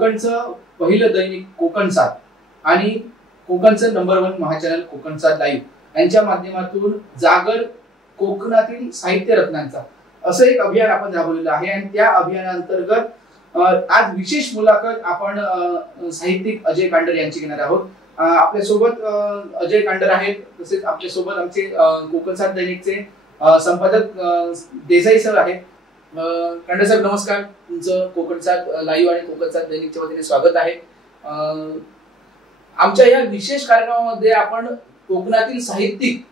कोकणचं पहिलं दैनिक कोकणसाद आणि कोकणचं number 1 महाचॅनल Kokansad live यांच्या माध्यमातून जागर कोकणातील साहित्य रत्नांचा असं एक अभियान आपण राबवलेलं आहे आणि त्या अभियानांतर्गत आज विशेष मुलाखत आपण साहित्यिक अजय कांडर यांची घेणार आहोत। आपल्यासोबत अजय कांडर आहेत, तसेच आपल्यासोबत आमचे कोकणसाद दैनिकचे संपादक देसाई सर आहेत। कांडर सर नमस्कार, तुमचं कोकणसाद लाईव्ह आणि कोकणसाद दैनिकच्या वतीने स्वागत आहे। आमच्या या विशेष कार्यक्रमामध्ये आपण कोकणातील साहित्यिक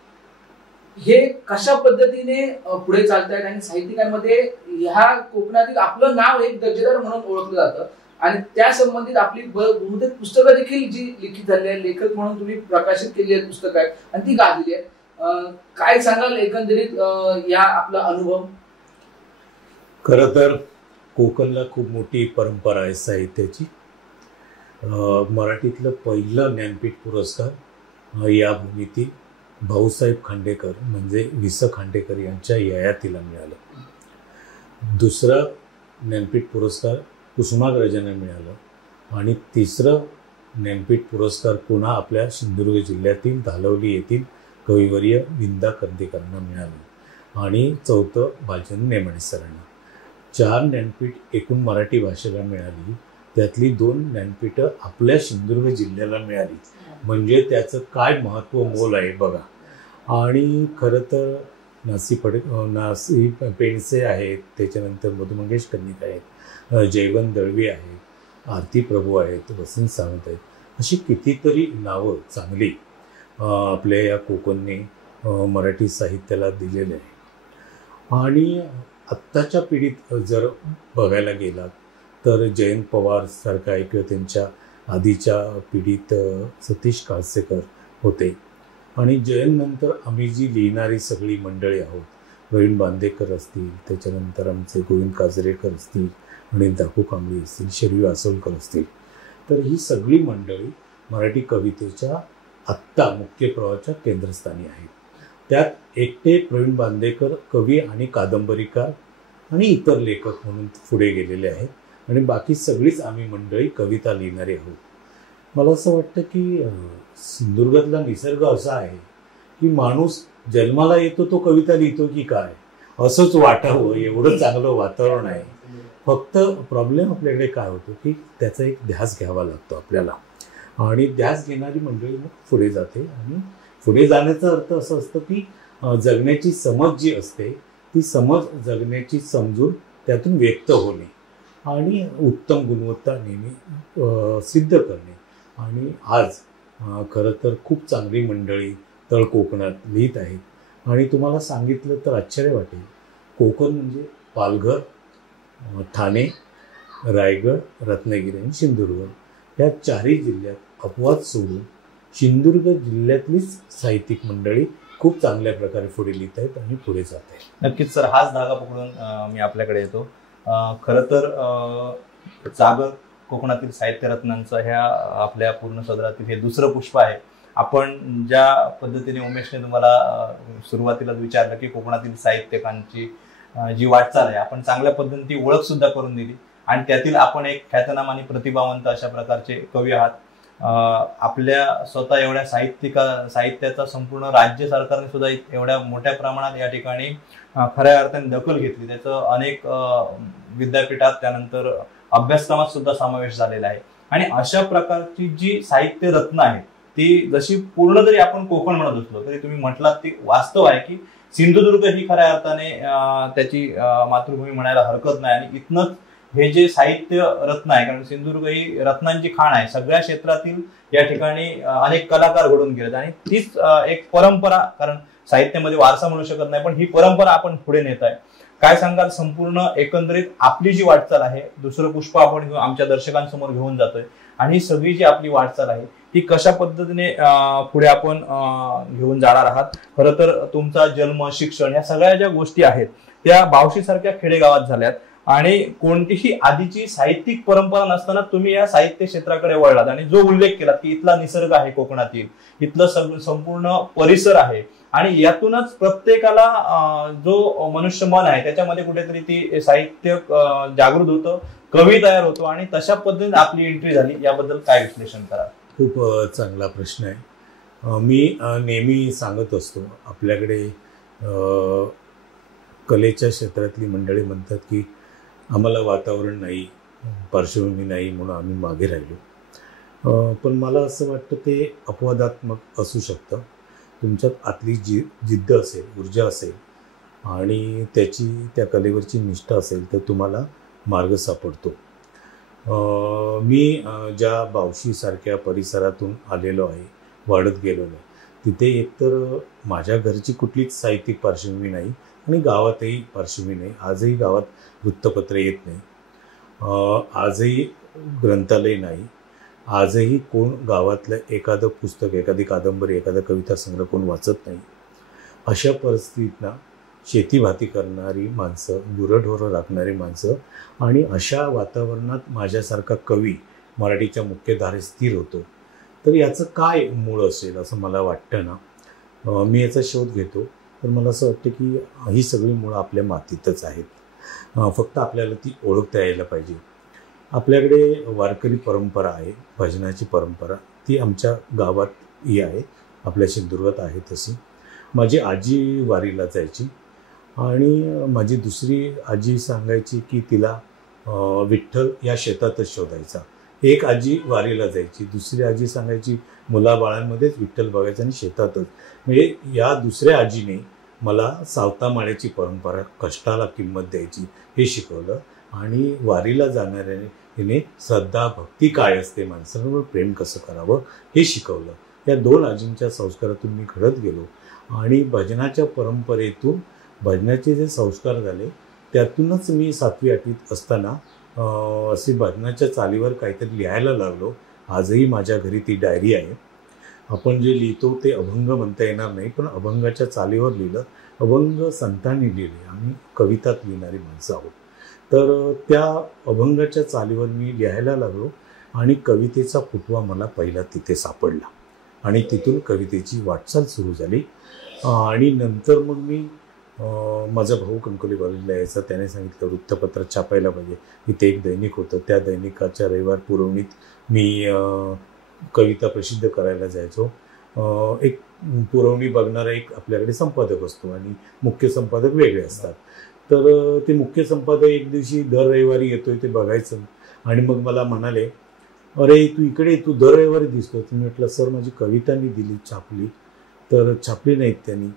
हे कशा पद्धतीने पुढे चालतायत आणि साहित्यिकांमध्ये ह्या कोकणातील आपलं नाव एक दर्जेदार म्हणून ओळखलं जातं आणि त्या संबंधित आपली बहुतेक पुस्तकं देखील जी लिखित झाली आहेत, लेखक म्हणून तुम्ही प्रकाशित केलेली आहेत पुस्तकं आहेत आणि ती गाजली आहेत। काय सांगाल एकंदरीत या आपला अनुभव? खरं तर कोकणला खूप मोठी परंपरा आहे साहित्याची। मराठीतलं पहिलं ज्ञानपीठ पुरस्कार या भूमीतील भाऊसाहेब खांडेकर म्हणजे वि स खांडेकर यांच्या ययातीला मिळालं। दुसरा ज्ञानपीठ पुरस्कार कुसुमाग्रजांना मिळालं आणि तिसरं ज्ञानपीठ पुरस्कार पुन्हा आपल्या सिंधुदुर्ग जिल्ह्यातील धालवली येथील कविवर्य विंदा कर्दीकरांना मिळालं आणि चौथं बालचंद्र नेमाडे सरांना। 4 ज्ञानपीठ एकूण मराठी भाषेला मिळाली, त्यातली 2 ज्ञानपीठं आपल्या सिंधुदुर्ग जिल्ह्याला मिळाली, म्हणजे त्याचं काय महत्त्व मोल आहे बघा। आणि खरं तर नासी पेंडसे आहेत, त्याच्यानंतर मधु मंगेश कर्णिक आहेत, जयवंत दळवी आहेत, आरती प्रभू आहेत, वसंत सावंत आहेत, अशी कितीतरी नावं चांगली आपल्या या कोकणने मराठी साहित्याला दिलेले आहे। आणि आत्ताच्या पिढीत जर बघायला गेलात तर जयंत पवार सारखा आहे किंवा त्यांच्या आधीच्या पिढीत सतीश काळसेकर होते आणि जयंत नंतर आम्ही जी लिहिणारी सगळी मंडळी आहोत, प्रवीण बांदेकर असतील, त्याच्यानंतर आमचे गोविंद काजरेकर असतील, आणि दाखू कांबळी असतील, शर्वी आसोलकर असतील, तर ही सगळी मंडळी मराठी कवितेच्या आत्ता मुख्य प्रवाहाच्या केंद्रस्थानी आहेत। त्यात एकटे प्रवीण बांदेकर कवी आणि कादंबरीकार आणि इतर लेखक म्हणून पुढे गेलेले आहेत आणि बाकी सगळीच आम्ही मंडळी कविता लिहिणारे आहोत। मला असं वाटतं की सिंधुदुर्गातला निसर्ग असा आहे की माणूस जन्माला येतो तो कविता लिहितो की काय असंच वाटावं, एवढं चांगलं वातावरण आहे। फक्त प्रॉब्लेम आपल्याकडे काय होतो की त्याचा एक ध्यास घ्यावा लागतो आपल्याला आणि ध्यास घेणारी मंडळी मग पुढे जाते आणि पुढे जाण्याचा अर्थ असं असतं की जगण्याची समज जी असते ती समज जगण्याची समजून त्यातून व्यक्त होणे आणि उत्तम गुणवत्ता नेहमी सिद्ध करणे। आणि आज खरं तर खूप चांगली मंडळी तळ कोकणात लिहित आहेत आणि तुम्हाला सांगितलं तर आश्चर्य वाटेल, कोकण म्हणजे पालघर, ठाणे, रायगड, रत्नागिरी आणि सिंधुदुर्ग या 4ही जिल्ह्यात अपवाद सोडून सिंधुदुर्ग जिल्ह्यातलीच साहित्यिक मंडळी खूप चांगल्या प्रकारे पुढे लिहित आहेत आणि पुढे जात आहेत। नक्कीच सर, हाच धागा पकडून मी आपल्याकडे येतो। खरं तर जागर कोकणातील साहित्य रत्नांचं ह्या आपल्या पूर्ण सदरातील हे दुसरं पुष्प आहे। आपण ज्या पद्धतीने उमेशने तुम्हाला सुरुवातीला विचारलं की कोकणातील साहित्यिकांची जी वाटचाल आहे, आपण चांगल्या पद्धतीने ओळख सुद्धा करून दिली आणि त्यातील आपण एक ख्यातनाम आणि प्रतिभावंत अशा प्रकारचे कवी आहात। आपल्या स्वतः एवढ्या साहित्याचा संपूर्ण राज्य सरकारने सुद्धा एवढ्या मोठ्या प्रमाणात या ठिकाणी खऱ्या अर्थाने दखल घेतली, त्याचं अनेक विद्यापीठात त्यानंतर अभ्यासक्रमात सुद्धा समावेश झालेला आहे। आणि अशा प्रकारची जी साहित्य रत्न आहेत ती जशी पूर्ण जरी आपण कोकण म्हणत असलो तरी तुम्ही म्हटलात ती वास्तव आहे की सिंधुदुर्ग ही खऱ्या अर्थाने त्याची मातृभूमी म्हणायला हरकत नाही आणि इथनच हे जे साहित्य रत्न आहे, कारण सिंधुदुर्ग ही रत्नांची खाण आहे, सगळ्या क्षेत्रातील या ठिकाणी अनेक कलाकार घडून गेलेत आणि तीच एक परंपरा, कारण साहित्यामध्ये वारसा म्हणू शकत नाही पण ही परंपरा आपण पुढे नेत आहे। काय सांगाल संपूर्ण एकंदरीत आपली जी वाटचाल आहे, दुसरं पुष्प आपण आमच्या दर्शकांसमोर घेऊन जातोय आणि ही सगळी जी आपली वाटचाल आहे ती कशा पद्धतीने पुढे आपण घेऊन जाणार आहात? खरं तर तुमचा जन्म, शिक्षण या सगळ्या ज्या गोष्टी आहेत त्या बावशी सारख्या खेडेगावात झाल्यात आणि कोणतीही आधीची साहित्यिक परंपरा नसताना तुम्ही या साहित्य क्षेत्राकडे वळलात आणि जो उल्लेख केला की इथला निसर्ग आहे कोकणातील, इथलं संपूर्ण परिसर आहे आणि यातूनच प्रत्येकाला जो मनुष्य मन आहे त्याच्यामध्ये कुठेतरी ती साहित्य जागृत होतं, कवी तयार होतो आणि तशा पद्धतीने आपली एंट्री झाली. याबद्दल काय विश्लेषण करा? खूप चांगला प्रश्न आहे. मी नेहमी सांगत असतो, आपल्याकडे कलेच्या क्षेत्रातली मंडळी म्हणतात की आम्हाला वातावरण नाही, पार्श्वभूमी नाही, म्हणून आम्ही मागे राहिलो. पण मला असं वाटतं ते अपवादात्मक असू शकतं. तुमच्यात आतली जिद्द असेल, ऊर्जा असेल आणि त्या कलेवरची निष्ठा असेल तर तुम्हाला मार्ग सापडतो. मी ज्या बावशीसारख्या परिसरातून आलेलो आहे, वाढत गेलेलो आहे, तिथे एकतर माझ्या घरची कुठलीच साहित्यिक पार्श्वभूमी नाही आणि गावातही पार्श्वभूमी नाही. आजही गावात वृत्तपत्र येत नाही, आजही ग्रंथालय नाही, आजही कोण गावातलं एखादं पुस्तक, एखादी कादंबरी, एखादा कविता संग्रह कोण वाचत नाही. अशा परिस्थितीतना शेतीभाती करणारी माणसं, गुरंढोरं राखणारी माणसं आणि अशा वातावरणात माझ्यासारखा कवी मराठीच्या मुख्यधारेत स्थिर होतो. तर याचं काय मूळ असेल असं मला वाटतं ना. मी याचा शोध घेतो तर मला असं वाटतं की ही सगळी मुळं आपल्या मातीतच आहेत. फक्त आपल्याला ती ओळखता यायला पाहिजे. आपल्याकडे वारकरी परंपरा आहे, भजनाची परंपरा, ती आमच्या गावातही आहे, आपल्या सिंधुदुर्गात आहे तशी. माझी आजी वारीला जायची आणि माझी दुसरी आजी सांगायची की तिला विठ्ठल या शेतातच शोधायचा. एक आजी वारीला जायची, दुसरी आजी सांगायची मुलाबाळांमध्येच विठ्ठल बघायचा आणि शेतातच. म्हणजे या दुसऱ्या आजीने मला सावतामाळ्याची परंपरा, कष्टाला किंमत द्यायची हे शिकवलं आणि वारीला जाणाऱ्याने श्रद्धा भक्ती काय असते, माणसांवर प्रेम कसं करावं हे शिकवलं. या दोन आजींच्या संस्कारातून मी घडत गेलो आणि भजनाच्या परंपरेतून भजनाचे जे संस्कार झाले त्यातूनच मी 7वी 8वीत असताना असे भजनाच्या चालीवर काहीतरी लिहायला लागलो. आजही माझ्या घरी ती डायरी आहे. आपण जे लिहितो ते अभंग म्हणता येणार नाही, पण अभंगाच्या चालीवर लिहिलं. अभंग संतांनी लिहिले, आम्ही कवितात लिहिणारी माणसं आहोत. तर त्या अभंगाच्या चालीवर मी लिहायला लागलो आणि कवितेचा फुटवा मला पहिला तिथे सापडला आणि तिथून कवितेची वाटचाल सुरू झाली. आणि नंतर मग मी माझा भाऊ कणकवली कॉलेजला यायचा, त्याने सांगितलं वृत्तपत्रात छापायला पाहिजे. इथे एक दैनिक होतं, त्या दैनिकाच्या रविवार पुरवणीत मी कविता प्रसिद्ध करायला जायचो. एक पुरवणी बघणारा एक आपल्याकडे संपादक असतो आणि मुख्य संपादक वेगळे असतात. तर ते मुख्य संपादक एक दिवशी दर रविवारी येतोय ते बघायचं आणि मग मला म्हणाले, अरे तू इकडे, तू दर रविवारी दिसतो. मी म्हटलं सर माझी कविता मी दिली, छापली. तर छापली नाहीत त्यांनी.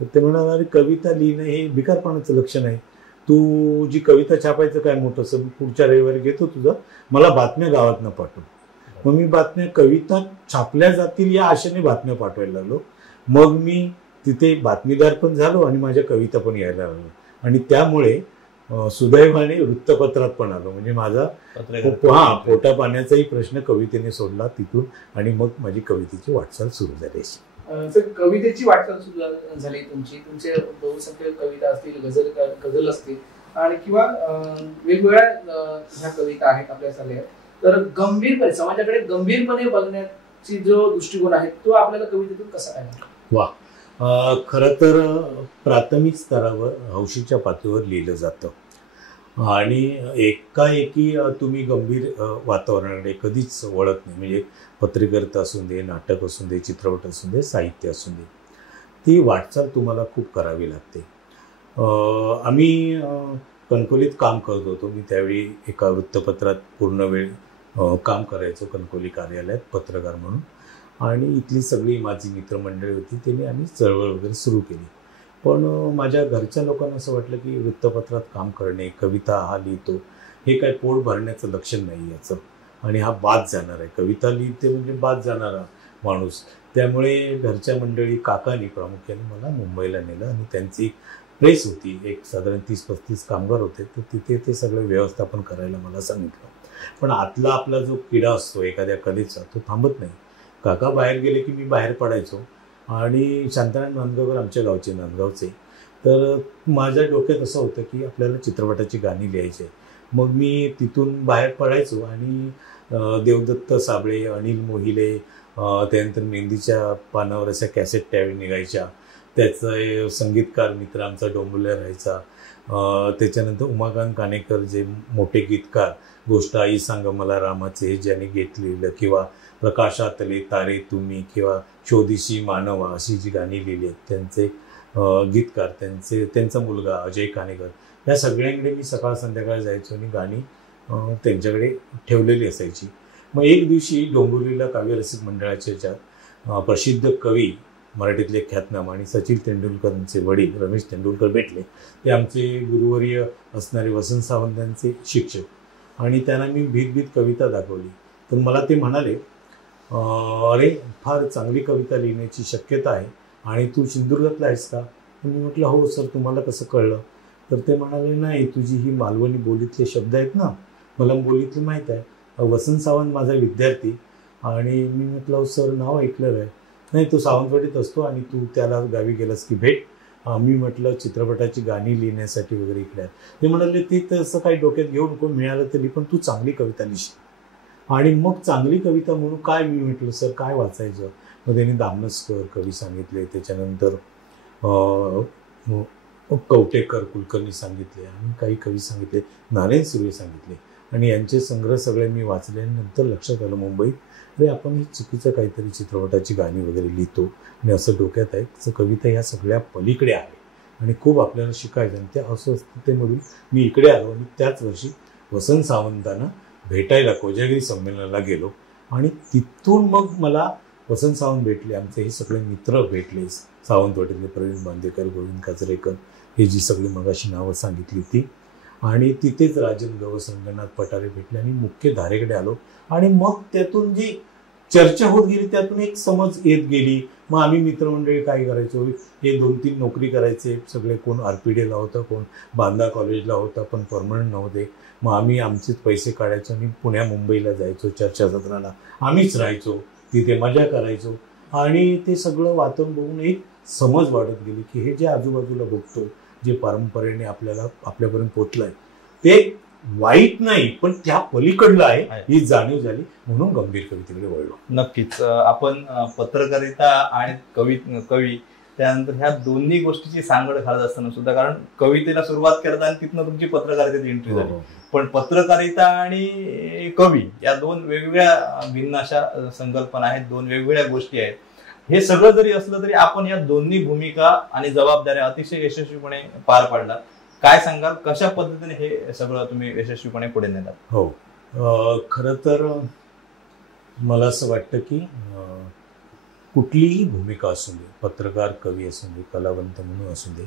तर ते म्हणाले, अरे कविता लिहिणं हे भिकारपणाचं लक्षण आहे, तू जी कविता छापायचं काय मोठंसं, पुढच्या रविवारी घेतो तुझा, मला बातम्या गावातनं पाठव. मग मी बातम्या, कविता छापल्या जातील या आशेने बातम्या पाठवायला लागलो. मग मी तिथे बातमीदार पण झालो आणि माझ्या कविता पण यायला लागलो आणि त्यामुळे सुदैवाने वृत्तपत्रात पण आलो. म्हणजे माझा पोटा पाण्याचाही प्रश्न कवितेने सोडला तिथून आणि मग माझी कवितेची वाटचाल सुरू झाली. कवितेची वाटचाल सुरू झाली तुमची, तुमचे बहुसंख्य कविता असतील, गझल असतील आणि किंवा वेगवेगळ्या ह्या कविता आहेत आपल्या सगळ्या. तर गंभीरपणे समाजाकडे गंभीरपणे बघण्याची जो दृष्टिकोन आहे तो आपल्याला कवितेतून कसा काय? वा, खरं तर प्राथमिक स्तरावर हौशीच्या पातळीवर लिहिलं जातं आणि एकाएकी तुम्ही गंभीर वातावरणाकडे कधीच वळत नाही. म्हणजे पत्रकारिता असून दे, नाटक असून दे, चित्रपट असून दे, साहित्य असून दे, ती वाटचाल तुम्हाला खूप करावी लागते. आम्ही कणकवलीत काम करत होतो. मी त्यावेळी एका वृत्तपत्रात पूर्ण वेळ काम करायचो, कणकवली कार्यालयात पत्रकार म्हणून. आणि इथली सगळी माझी मित्रमंडळी होती, त्यांनी आम्ही चळवळ वगैरे सुरू केली. पण माझ्या घरच्या लोकांना असं वाटलं की वृत्तपत्रात काम करणे, कविता हा लिहितो, हे काय पोट भरण्याचं लक्षण नाही याचं आणि हा बाद जाणार आहे, कविता लिहिते म्हणजे बाद जाणारा माणूस. त्यामुळे घरच्या मंडळी, काकांनी प्रामुख्याने मला मुंबईला नेलं आणि त्यांची प्रेस होती, एक साधारण 30-35 कामगार होते, तर तिथे ते सगळं व्यवस्थापन करायला मला सांगितलं. पण आतला आपला जो किडा असतो एखाद्या कलेचा, तो थांबत नाही. काका बाहेर गेले की मी बाहेर पडायचो आणि शांताराम नांदगावकर आमच्या गावचे, नांदगावचे. तर माझ्या डोक्यात असं होतं की आपल्याला चित्रपटाची गाणी लिहायची आहे. मग मी तिथून बाहेर पडायचो आणि देवदत्त साबळे, अनिल मोहिले, त्यानंतर मेहंदीच्या पानावर अशा कॅसेट त्यावेळी निघायच्या त्याचा संगीतकार मित्र आमचा डोंबिवलीला राहायचा. त्याच्यानंतर उमाकांत कानेकर जे मोठे गीतकार, गोष्ट आई सांग मला रामाचे हे ज्यांनी गीत लिहिलं, किंवा प्रकाशातले तारे तुम्ही, किंवा शोधिशी मानवा अशी जी गाणी लिहिली आहेत त्यांचे गीतकार, त्यांचा मुलगा अजय कानेकर, या सगळ्यांकडे मी सकाळ संध्याकाळ जायचो आणि गाणी त्यांच्याकडे ठेवलेली असायची. मग एक दिवशी डोंबिवलीला काव्यरसिक मंडळाच्या ज्यात प्रसिद्ध कवी मराठीतले ख्यातनाम आणि सचिन तेंडुलकरांचे वडील रमेश तेंडुलकर भेटले. ते आमचे गुरुवर्य असणारे वसंत सावंत यांचे शिक्षक, आणि त्यांना मी भीत कविता दाखवली. तर मला ते म्हणाले, अरे फार चांगली कविता लिहिण्याची शक्यता आहे आणि तू सिंधुदुर्गातला आहेस का? मी म्हटलं हो सर, तुम्हाला कसं कळलं? तर ते म्हणाले, नाही तुझी ही मालवणी बोलीतले शब्द आहेत ना, मला बोलीतले माहीत आहे, वसंत सावंत माझा विद्यार्थी. आणि मी म्हटलं सर नाव ऐकलेलं आहे. नाही तो सावंतवाडीत असतो आणि तू त्याला गावी गेलास की भेट. मी म्हटलं चित्रपटाची गाणी लिहिण्यासाठी वगैरे इकडे आहे. ते म्हणाले ते तसं काही डोक्यात घेऊ नको, मिळालं तरी पण तू चांगली कविता लिहिशील. आणि मग चांगली कविता म्हणून काय, मी म्हटलं सर काय वाचायचं? मग त्यांनी दामनस्कर कवी सांगितले, त्याच्यानंतर कवटेकर कुलकर्णी सांगितले, आणि काही कवी सांगितले, नारायण सुर्वे सांगितले, आणि यांचे संग्रह सगळे मी वाचले. आणि नंतर लक्षात आलं मुंबईत, अरे आपण ही चुकीचं काहीतरी चित्रपटाची गाणी वगैरे लिहितो आणि असं डोक्यात आहे. तर कविता ह्या सगळ्या पलीकडे आहे आणि खूप आपल्याला शिकायचं. आणि त्या अस्वस्थतेमधून मी इकडे आलो आणि त्याच वर्षी वसंत सावंतांना भेटायला कोजागिरी संमेलनाला गेलो. आणि तिथून मग मला वसंत सावंत भेटले, आमचे हे सगळे मित्र भेटले, सावंतवाडीतले प्रवीण बांदेकर, गोविंद काजरेकर, हे जी सगळी मगाशी नावं सांगितली ती. आणि तिथेच राजन गवस, रंगनाथ पठारे भेटले आणि मुख्य धारेकडे आलो. आणि मग त्यातून जी चर्चा होत गेली त्यातून एक समज येत गेली. मग आम्ही मित्रमंडळी काय करायचो, हे 2-3 नोकरी करायचे सगळे, कोण RPDला होता, कोण बांदा कॉलेजला होता, पण परमनंट नव्हते. मग आम्ही आमचेच पैसे काढायचो आणि पुण्या मुंबईला जायचो चर्चासत्राला, आम्हीच राहायचो तिथे, मजा करायचो. आणि ते सगळं वातावरण बघून एक समज वाढत गेली की हे जे आजूबाजूला बघतो, जे परंपरेने आपल्यापर्यंत पोचलंय ते वाईट नाही, पण त्या पलीकडलं आहे ही जाणीव झाली. म्हणून गंभीर कवितेकडे वळलो. नक्कीच. आपण पत्रकारिता आणि कवी त्यानंतर ह्या दोन्ही गोष्टीची सांगड घालत असताना सुद्धा, कारण कवितेला सुरुवात करता आणि तिथनं तुमची पत्रकारितेची एंट्री झाली, पण पत्रकारिता आणि कवी या दोन वेगवेगळ्या भिन्न अशा संकल्पना आहेत, दोन वेगवेगळ्या गोष्टी आहेत. हे सगळं जरी असलं तरी आपण या दोन्ही भूमिका आणि जबाबदाऱ्या अतिशय यशस्वीपणे पार पाडला. काय सांगाल, कशा पद्धतीने हे सगळं तुम्ही यशस्वीपणे पुढे नेलात? हो, खरं तर मला असं वाटतं की कुठलीही भूमिका असू दे, पत्रकार, कवी असू दे, कलावंत म्हणून असू दे,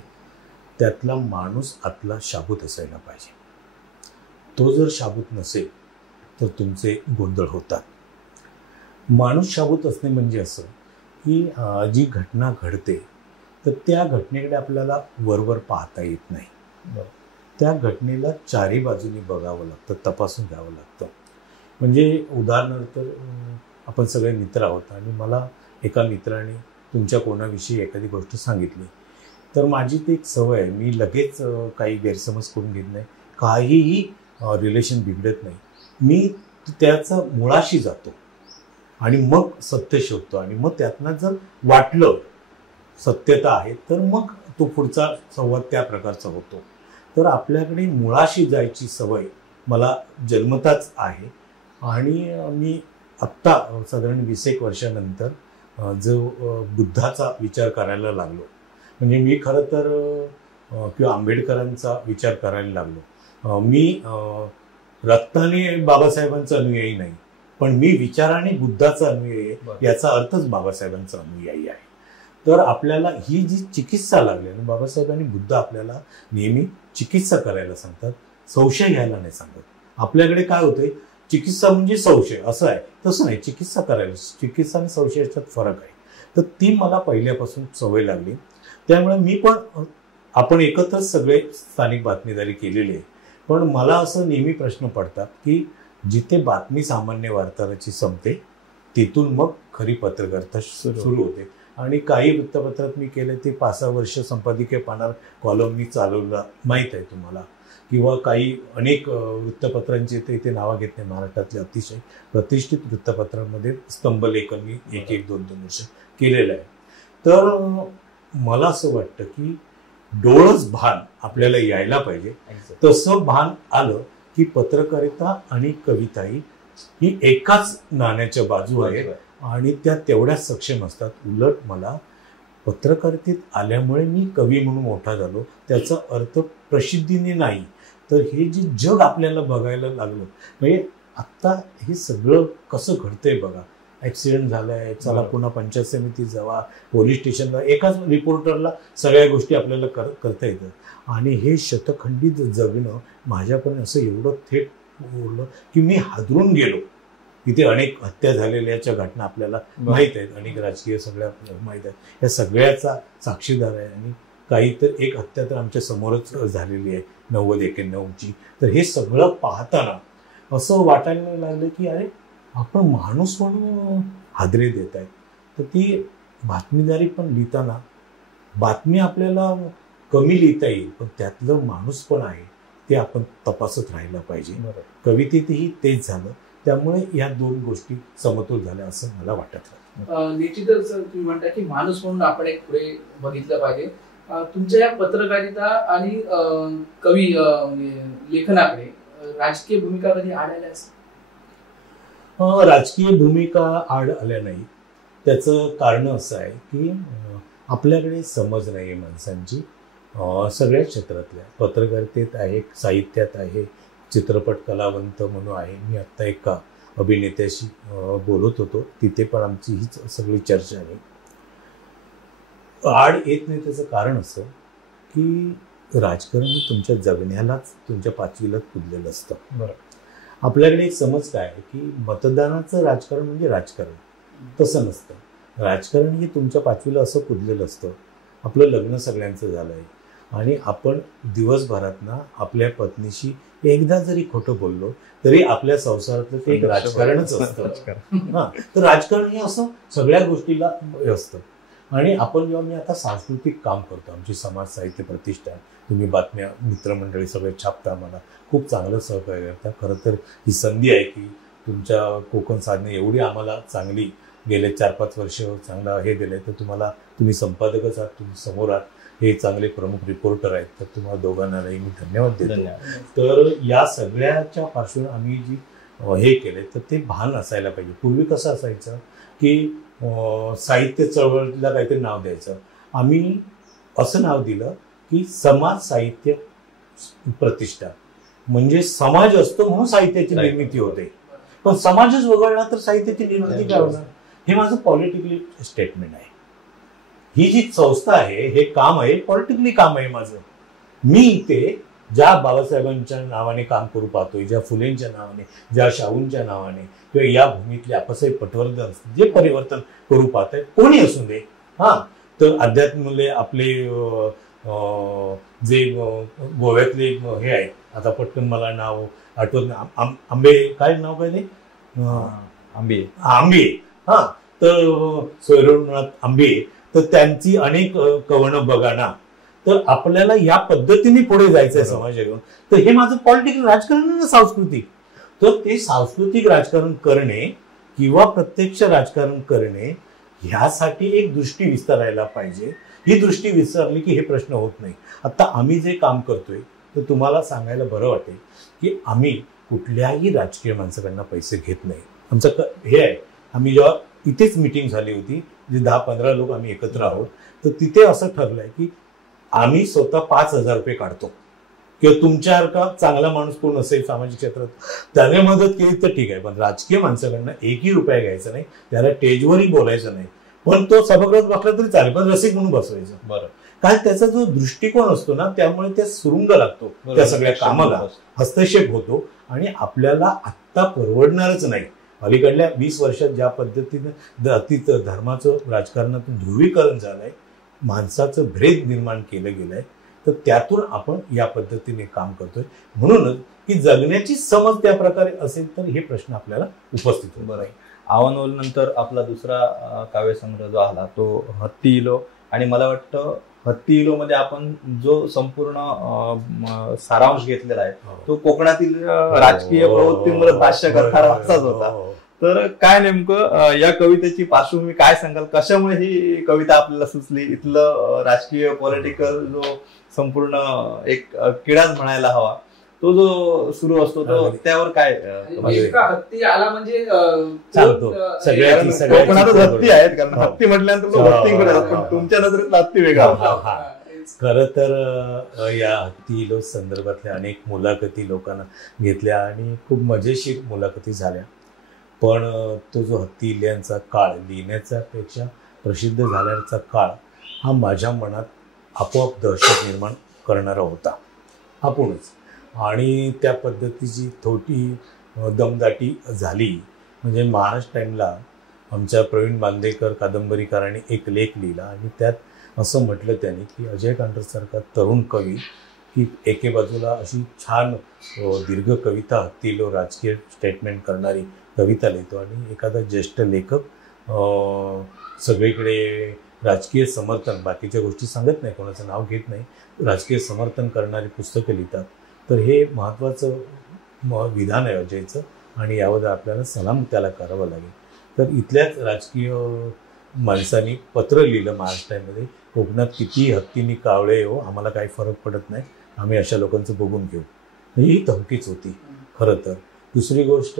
त्यातला माणूस आतला शाबूत असायला पाहिजे. तो जर शाबूत नसेल तर तुमचे गोंधळ होतात. माणूस शाबूत असणे म्हणजे असं की जी घटना घडते तर त्या घटनेकडे आपल्याला वरवर पाहता येत नाही. त्या घटनेला चारी बाजूनी बघावं लागतं, तपासून घ्यावं लागतं. म्हणजे उदाहरणार्थ आपण सगळे मित्र आहोत आणि मला एका मित्राने तुमच्या कोणाविषयी एखादी गोष्ट सांगितली, तर माझी ती एक सवय आहे, मी लगेच काही गैरसमज करून घेत नाही, काहीही रिलेशन बिघडत नाही. मी त्याचा मुळाशी जातो आणि मग सत्य शोधतो. आणि मग त्यातनं जर वाटलं सत्यता आहे तर मग तो पुढचा संवाद त्या प्रकारचा होतो. तर आपल्याकडे मुळाशी जायची सवय मला जन्मताच आहे. आणि मी आत्ता साधारण 20 वर्षानंतर जो बुद्धाचा विचार करायला लागलो, म्हणजे मी खरं तर किंवा आंबेडकरांचा विचार करायला लागलो. मी रक्ताने बाबासाहेबांचा अनुयायी नाही, पण मी विचाराने बुद्धाचा अनुयायी आहे. याचा अर्थच बाबासाहेबांचा अनुयायी आहे. तर आपल्याला ही जी चिकित्सा लागली ना, बाबासाहेब आणि बुद्ध आपल्याला नेहमी चिकित्सा करायला सांगतात, संशय घ्यायला नाही सांगत. आपल्याकडे काय होतंय, चिकित्सा म्हणजे संशय असं आहे, तसं नाही. चिकित्सा करायला, चिकित्सा आणि संशय याच्यात फरक आहे. तर ती मला पहिल्यापासून सवय लागली. त्यामुळे मी पण, आपण एकत्रच सगळे स्थानिक बातमीदारी केलेली आहे, पण मला असं नेहमी प्रश्न पडतात की जिथे बातमी सामान्य वार्ताहराची संपते तिथून मग खरी पत्रकारिता सुरू होते. आणि काही वृत्तपत्रात मी केले ते 5-6 वर्ष संपादकीय पानार कॉलम मी चालवला, माहीत आहे तुम्हाला. किंवा काही अनेक वृत्तपत्रांचे ते इथे नावं घेत नाही, महाराष्ट्रातले अतिशय प्रतिष्ठित वृत्तपत्रांमध्ये स्तंभलेखन मी 1-2 वर्ष केलेलं आहे. तर मला असं वाटतं की डोळस भान आपल्याला यायला पाहिजे. तसं भान आलं की पत्रकारिता आणि कविता ही एकाच नाण्याच्या बाजू आहे आणि त्या तेवढ्याच सक्षम असतात. उलट मला पत्रकारितेत आल्यामुळे मी कवी म्हणून मोठा झालो त्याचा अर्थ प्रसिद्धीने नाही, तर हे जे जग आपल्याला बघायला लागलं, म्हणजे आत्ता हे सगळं कसं घडतंय बघा. ऍक्सिडेंट झालाय, चला पुन्हा पंचायत समितीत जावा, पोलीस स्टेशनला, एकाच रिपोर्टरला सगळ्या गोष्टी आपल्याला करता येतात. आणि हे शतखंडित जगणं माझ्यापर्यंत असं एवढं थेट बोललं की मी हादरून गेलो. इथे अनेक हत्या झालेल्याच्या घटना आपल्याला माहीत आहेत, अनेक राजकीय सगळ्या माहीत आहेत, या सगळ्याचा साक्षीदार आहे. आणि काही तर एक हत्या तर आमच्या समोरच झालेली आहे 90-91ची. तर हे सगळं पाहताना असं वाटायला लागलं की अरे आपण माणूस म्हणून हादरे देत आहेत. तर ती बातमीदारी पण लिहिताना बातमी आपल्याला कमी लिहिता येईल, पण त्यातलं माणूस पण आहे ते आपण तपासत राहायला पाहिजे. कवितेतही तेच झालं. त्यामुळे या दोन गोष्टी समतोल झाल्या असं मला वाटत. निश्चितच तुम्ही म्हणता की माणूस म्हणून आपण एक पुढे बघितलं पाहिजे. तुमच्या या पत्रकारिता आणि कवी लेखनाकडे राजकीय भूमिका कधी आढळल्या असेल? राजकीय भूमिका आड आल्या नाही. त्याचं कारण असं आहे की आपल्याकडे समज नाही आहे माणसांची सगळ्या क्षेत्रातल्या. पत्रकारितेत आहे, साहित्यात आहे, चित्रपट कलावंत म्हणून आहे. मी आत्ता एका अभिनेत्याशी बोलत होतो, तिथे पण आमची हीच सगळी चर्चा आहे. आड येत नाही त्याचं कारण असं की राजकारण हे तुमच्या जगण्यालाच, तुमच्या पाचवीलाच पुजलेलं असतं. बरं. आपल्याकडे एक समज काय आहे की मतदानाचं राजकारण म्हणजे राजकारण. तसं नसतं. राजकारण हे तुमच्या पाचवीला असं पुजलेलं असतं. आपलं लग्न सगळ्यांचं झालं आहे आणि आपण दिवसभरात ना आपल्या पत्नीशी एकदा जरी खोटं बोललो तरी आपल्या संसारातलं ते एक राजकारणच असतं. हा, तर राजकारण हे असं सगळ्या गोष्टीला असतं. आणि आपण जेव्हा मी आता सांस्कृतिक काम करतो, आमची समाज साहित्य प्रतिष्ठान, तुम्ही बातम्या मित्रमंडळी सगळे छापता, मला खूप चांगलं सहकार्य करता. खरं तर ही संधी आहे की तुमच्या कोकण साधने एवढी आम्हाला चांगली गेले 4-5 वर्ष चांगला हे दिलंय, तर तुम्ही संपादकच आहात, तुम्ही समोर आहात, हे चांगले प्रमुख रिपोर्टर आहेत, तर तुम्हाला दोघांनाही मी धन्यवाद देतो. तर या सगळ्याच्या पार्श्वभूमीवर आम्ही जी हे केले तर ते भान असायला पाहिजे. पूर्वी कसं असायचं की साहित्य चळवळीला काहीतरी नाव द्यायचं. आम्ही असं नाव दिलं की समाज साहित्य प्रतिष्ठान, म्हणजे समाज असतो म्हणून साहित्याची निर्मिती होते. पण समाजच वगळला तर साहित्याची निर्मिती काय होणार? हे माझं पॉलिटिकली स्टेटमेंट आहे. ही जी संस्था आहे, हे काम आहे, पॉलिटिकली काम आहे माझं. मी इथे ज्या बाबासाहेबांच्या नावाने काम करू पाहतोय, ज्या फुलेंच्या नावाने, ज्या शाहूंच्या नावाने, किंवा या भूमीतले आप्पासाहेब पटवर्धन जे परिवर्तन करू पाहत आहेत, कोणी असू दे. हा, तर अध्यात्मले आपले जे गोव्यातले हे आहेत, आता पटकन मला नाव आठवत नाही, आंबे, काय नाव काय ते, आंबे. हा, तर सोयरनाथ आंबे, तर त्यांची अनेक कवनं बघा ना. तर आपल्याला या पद्धतीने पुढे जायचंय समाज घेऊन. तर हे माझं पॉलिटिकल राजकारण ना, सांस्कृतिक. तर ते सांस्कृतिक राजकारण करणे किंवा प्रत्यक्ष राजकारण करणे ह्यासाठी एक दृष्टी विस्तारायला पाहिजे. ही दृष्टी विसरली की हे प्रश्न होत नाही. आता आम्ही जे काम करतोय तर तुम्हाला सांगायला बरं वाटेल की आम्ही कुठल्याही राजकीय माणसाकडनं पैसे घेत नाही. आमचं हे आहे, आम्ही जेव्हा इथेच मीटिंग झाली होती, जे 10-15 लोक आम्ही एकत्र आहोत, तर तिथे असं ठरलंय की आम्ही स्वतः 5,000 रुपये काढतो, किंवा तुमच्यासारखा चांगला माणूस कोण असेल सामाजिक क्षेत्रात त्याने मदत केली तर ठीक आहे, पण राजकीय माणसाकडनं 1ही रुपया घ्यायचा नाही, त्याला स्टेजवरही बोलायचं नाही, पण तो सभागृहात बसला तरी चालेल, पण रसिक म्हणून बसवायचं. बरं, कारण त्याचा जो दृष्टिकोन असतो ना, त्यामुळे त्या सुरुंग लागतो, त्या सगळ्या कामाला हस्तक्षेप होतो आणि आपल्याला आत्ता परवडणारच नाही. अलीकडल्या 20 वर्षात ज्या पद्धतीनं अतीत धर्माचं राजकारणातून ध्रुवीकरण झालंय, माणसाचं भेद निर्माण केलं गेलंय, तर त्यातून आपण या पद्धतीने काम करतोय. म्हणूनच की जगण्याची समज त्या प्रकारे असेल तर हे प्रश्न आपल्याला उपस्थित होतो. बरं, आव्हानोल नंतर आपला दुसरा काव्यसंग्रह जो आला तो हत्ती इलो, आणि मला वाटतं हत्ती इलो मध्ये आपण जो संपूर्ण सारांश घेतलेला आहे तो कोकणातील राजकीय प्रवृत्तींवर भाष्य करणारा असाच होता. तर काय नेमकं या कवितेची पार्श्वभूमी काय सांगाल, कशामुळे ही कविता आपल्याला सुचली, इथलं राजकीय पॉलिटिकल जो संपूर्ण एक किडाच म्हणायला हवा तो जो सुरू असतो तो त्यावर काय हत्ती आला म्हणजे कोकणातच हत्ती आहेत, कारण हत्ती म्हटल्यानंतर हत्तीकडे पण तुमच्या नजरेत हत्ती वेगळा. खरं तर या हत्ती संदर्भातल्या अनेक मुलाखती लोकांना घेतल्या आणि खूप मजेशीर मुलाखती झाल्या. पण तो जो हत्ती लिहिण्याचा काळ, लिहिण्याचा पेक्षा प्रसिद्ध झाल्याचा काळ हा माझ्या मनात आपोआप दहशत निर्माण करणारा होता आपणच. आणि त्या पद्धतीची थोडी दमदाटी झाली. म्हणजे महाराष्ट्र टाईमला आमच्या प्रवीण बांदेकर कादंबरीकारांनी एक लेख लिहिला आणि त्यात असं म्हटलं त्यांनी की अजय कांटरसारखा तरुण कवी ही एके बाजूला अशी छान दीर्घ कविता हत्तीलो राजकीय स्टेटमेंट करणारी कविता लिहितो आणि एखादा ज्येष्ठ लेखक सगळीकडे राजकीय समर्थन, बाकीच्या गोष्टी सांगत नाही, कोणाचं नाव घेत नाही, राजकीय समर्थन करणारी पुस्तकं लिहितात. तर हे महत्त्वाचं विधान आहे अजयचं आणि यावर आपल्याला सलाम त्याला करावं लागेल. तर इथल्याच राजकीय माणसांनी पत्र लिहिलं महाराष्ट्रामध्ये, कोकणात किती हत्तींनी कावळे हो, आम्हाला काही फरक पडत नाही, आम्ही अशा लोकांचं बघून घेऊ. ही धमकीच होती खरं तर. दुसरी गोष्ट,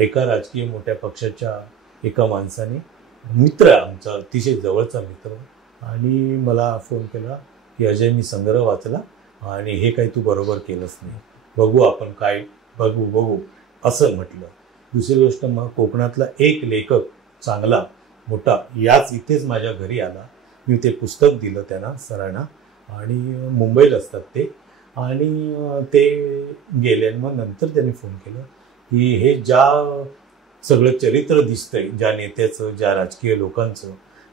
एका राजकीय मोठ्या पक्षाच्या एका माणसाने, मित्र आमचा अतिशय जवळचा मित्र, आणि मला फोन केला की अजय मी संग्रह वाचला आणि हे काही तू बरोबर केलंच नाही, बघू आपण काय बघू असं म्हटलं. दुसरी गोष्ट, मग कोकणातला एक लेखक चांगला मोठा याच इथेच माझ्या घरी आला. मी ते पुस्तक दिलं त्यांना सरांना आणि मुंबईला असतात ते, आणि ते गेले. आणि मग नंतर त्यांनी फोन केलं की हे ज्या सगळं चरित्र दिसतंय ज्या नेत्याचं, ज्या राजकीय लोकांचं,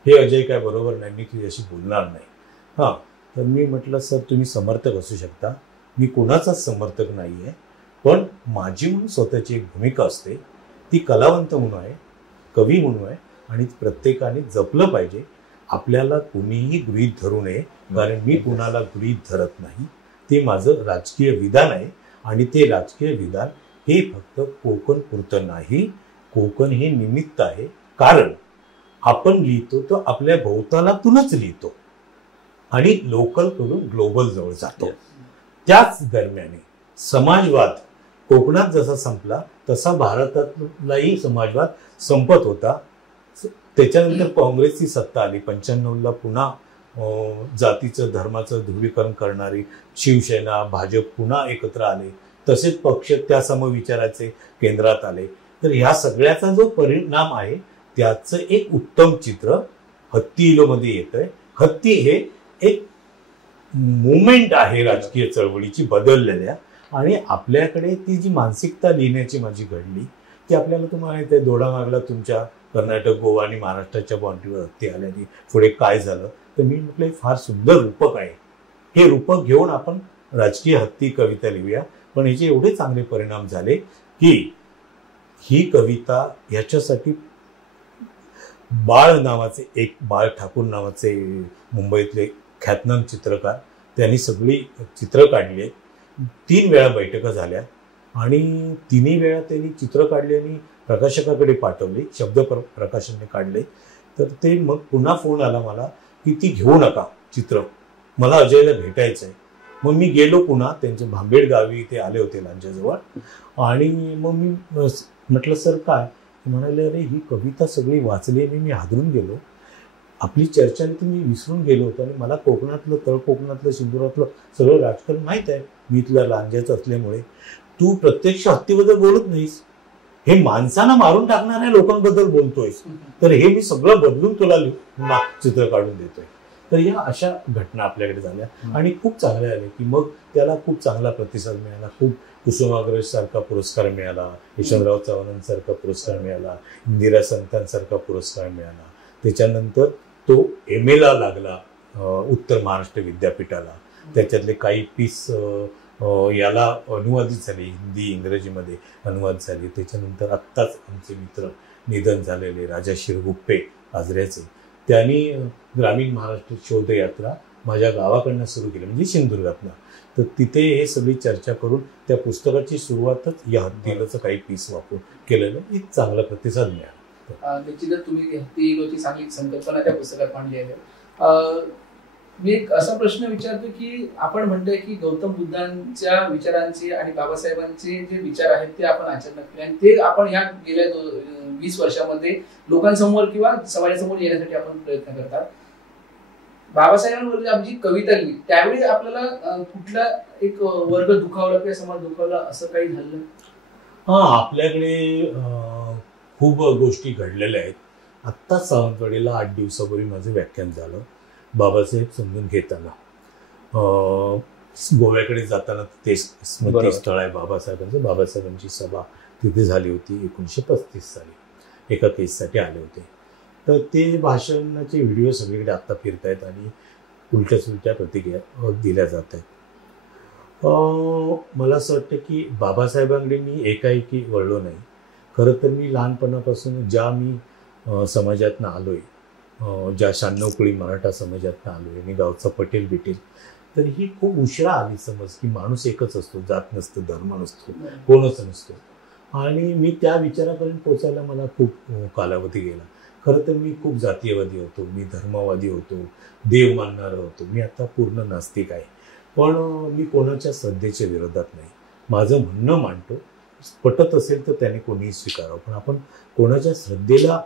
हे अजय काय बरोबर नाही, मी तुझ्याशी बोलणार नाही. हां, तर मी म्हटलं सर तुम्ही समर्थक असू शकता, मी कोणाचाच समर्थक नाही आहे, पण माझी म्हणून स्वतःची एक भूमिका असते, ती कलावंत म्हणून आहे, कवी म्हणून आहे आणि प्रत्येकाने जपलं पाहिजे. आपल्याला कुणीही गृहीत धरू नये, कारण मी कुणाला गृहीत धरत नाही. ते माझं राजकीय विधान आहे आणि ते राजकीय विधान हे फक्त कोकण पुरतं नाही, कोकण हे निमित्त आहे. कारण आपण लिहितो तर आपल्या भोवतालातूनच लिहितो आणि लोकलकडून ग्लोबल जवळ जातो. त्याच दरम्यान समाजवाद कोकणात जसा संपला तसा भारतातलाही समाजवाद संपत होता. त्याच्यानंतर काँग्रेसची सत्ता आली 95ला, पुन्हा जातीचं धर्माचं ध्रुवीकरण करणारी शिवसेना, भाजप पुन्हा एकत्र आले, तसेच पक्ष त्या समविचाराचे केंद्रात आले. तर ह्या सगळ्याचा जो परिणाम आहे त्याचं एक उत्तम चित्र हत्तीलोमध्ये येतंय. हत्ती हे एक मुवमेंट आहे राजकीय चळवळीची बदललेल्या, आणि आपल्याकडे ती जी मानसिकता लिहिण्याची माझी घडली ती आपल्याला तुम्हाला माहिती आहे. दोडा मागला तुमच्या कर्नाटक, गोवा आणि महाराष्ट्राच्या बाउंड्रीवर हत्ती आल्याने पुढे काय झालं, तर मी म्हटलं फार सुंदर रूपक आहे, हे रूपक घेऊन आपण राजकीय हत्ती कविता लिहूया. पण याचे एवढे चांगले परिणाम झाले की ही कविता ह्याच्यासाठी बाळ नावाचे, एक बाळ ठाकूर नावाचे मुंबईतले ख्यातनाम चित्रकार, त्यांनी सगळी चित्र काढली आहेत. 3 वेळा बैठका झाल्या आणि 3ही वेळा त्यांनी चित्र काढली आणि प्रकाशकाकडे पाठवले, शब्द प्रकाशनने काढले. तर ते मग पुन्हा फोन आला मला की ती घेऊ नका चित्र, मला अजयला भेटायचं आहे. मग मी गेलो पुन्हा, त्यांचे भांबेड गावी ते आले होते लांजाजवळ, आणि मग मी म्हटलं सर काय, म्हणाले अरे ही कविता सगळी वाचली आणि मी हादरून गेलो, आपली चर्चा मी विसरून गेलो होतो आणि मला कोकणातलं, तळ कोकणातलं, सिंधुरातलं सगळं राजकारण माहीत आहे, मी तुला लांजाचं असल्यामुळे. तू प्रत्यक्ष हत्तीबद्दल बोलत नाहीस, हे माणसांना मारून टाकणाऱ्या लोकांबद्दल बोलतोयस, तर हे मी सगळं बदलून तुला चित्र काढून देतोय. तर या अशा घटना आपल्याकडे झाल्या आणि खूप चांगल्या आल्या की मग त्याला खूप चांगला प्रतिसाद मिळाला. खूप कुसुमाग्रज सारखा पुरस्कार मिळाला, यशवंतराव चव्हाणांसारखा पुरस्कार मिळाला, इंदिरा संतांसारखा पुरस्कार मिळाला. त्याच्यानंतर तो MA ला लागला उत्तर महाराष्ट्र विद्यापीठाला. त्याच्यातले काही पीस याला अनुवादित झाले, हिंदी इंग्रजीमध्ये अनुवाद झाले. त्याच्यानंतर आत्ताच आमचे मित्र निधन झालेले राजा शिरगुप्पे आजऱ्याचे, त्यांनी ग्रामीण महाराष्ट्र शोधयात्रा माझ्या गावाकडनं सुरू केलं, म्हणजे सिंधुदुर्गातनं. तर तिथे हे सगळी चर्चा करून त्या पुस्तकाची सुरुवातच या हत्तीगोची काही पीस वापरून केलेलं, एक चांगला प्रतिसाद मिळाला. निश्चितच तुम्ही हत्तीगोची चांगली संकल्पना त्या पुस्तकात मांडली आहे. मी एक असा प्रश्न विचारतो की आपण म्हणतोय की गौतम बुद्धांच्या विचारांचे आणि बाबासाहेबांचे जे विचार आहेत ते आपण आचरणात केले आणि ते आपण ह्या गेल्या 20 वर्षामध्ये लोकांसमोर किंवा समाजासमोर येण्यासाठी आपण प्रयत्न करतात. बाबासाहेबांवर आमची कविता लिहिली त्यावेळी आपल्याला कुठला एक वर्ग दुखावला किंवा समाज दुखावला असं काही झालं? आपल्याकडे खूप गोष्टी घडलेल्या आहेत. आत्ताच सावंतवाडीला 8 दिवसापूर्वी माझं व्याख्यान झालं बाबासाहेब समजून घेताना. गोव्याकडे जाताना ते स्मृती स्थळ आहे बाबासाहेबांचं. बाबासाहेबांची सभा तिथे झाली होती 1935 साली. एका केससाठी आले होते. तर ते भाषणाचे व्हिडिओ सगळीकडे आत्ता फिरत आहेत आणि उलट्या सुलट्या प्रतिक्रिया दिल्या जात आहेत. मला असं वाटतं की बाबासाहेबांकडे मी एकाएकी वळलो नाही. खरं तर मी लहानपणापासून ज्या मी समाजातनं आलोय, ज्या 96 कुळी मराठा समाजातनं आलोय आणि गावचा पटेल बिटेल, तर ही खूप उशिरा आली समज की माणूस एकच असतो, जात नसतो, धर्म नसतो, कोणच नसतो. आणि मी त्या विचारापर्यंत पोचायला मला खूप कालावधी गेला. खरं तर मी खूप जातीयवादी होतो, मी धर्मवादी होतो, देव मानणारा होतो. मी आता पूर्ण नास्तिक आहे. पण मी कोणाच्या श्रद्धेच्या विरोधात नाही. माझं म्हणणं मांडतो, पटत असेल तर त्याने कोणीही स्वीकारावं, पण आपण कोणाच्या श्रद्धेला